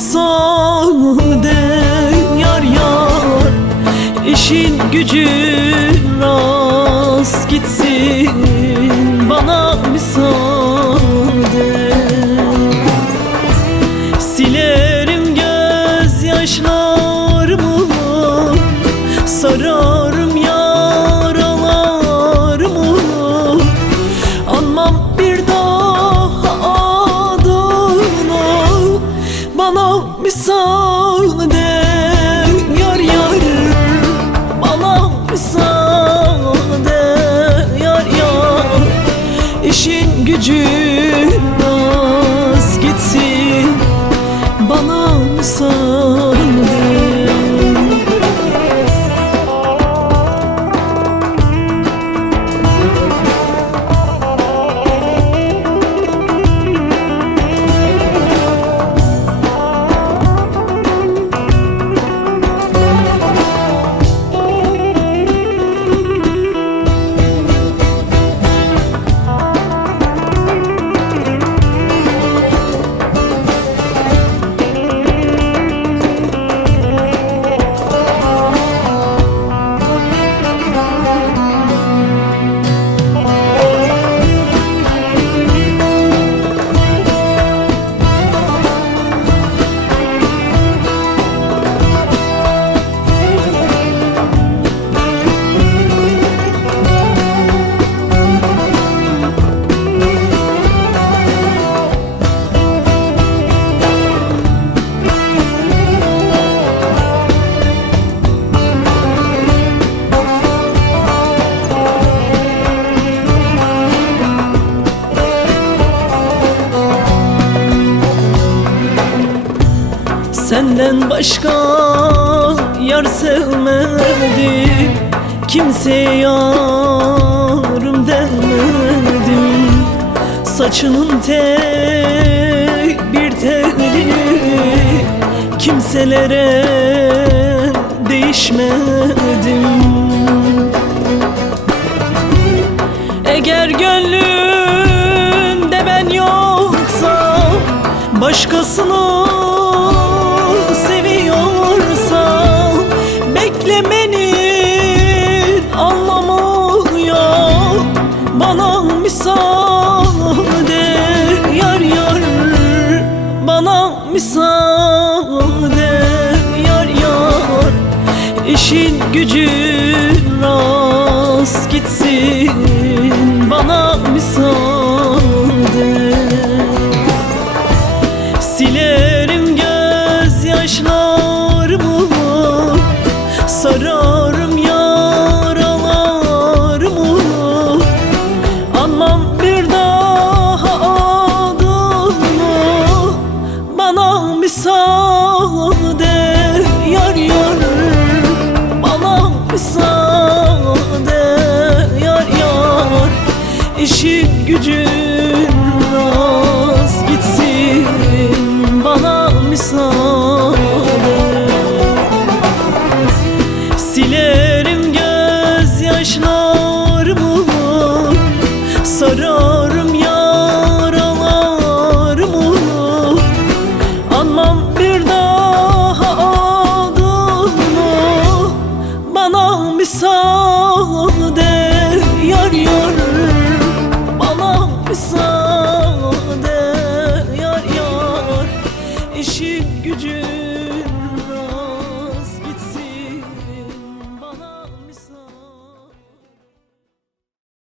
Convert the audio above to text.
müsaade yar yar, işin gücün rast gitsin, bana müsaade. Silerim gözyaşlarımı, sararım yaralarımı, anmam bir daha adını, bana müsaade yar yar, bana müsaade yar yar, işin gücün rast gitsin, bana müsaade. Senden başka yar sevmedim, kimseye yarım demedim. Saçının tek bir teli kimselere değişmedim. Eğer gönlümde ben yoksa, başkasını seviyorsan, beklemenin anlamı yok, bana müsaade yar yar, bana müsaade yar yar, işin gücün rast gitsin, bana müsaade. Silerim gözyaşlarımı, sararım yaralarımı, anmam bir daha adını, bana müsaade yar yar, bana müsaade yar yar, işin gücün rast gitsin, bana müsaade. Silerim gözyaşlarımı, sararım yaralarımı, anmam bir daha adını, bana müsaade yar yar, bana müsaade yar yar, işin gücün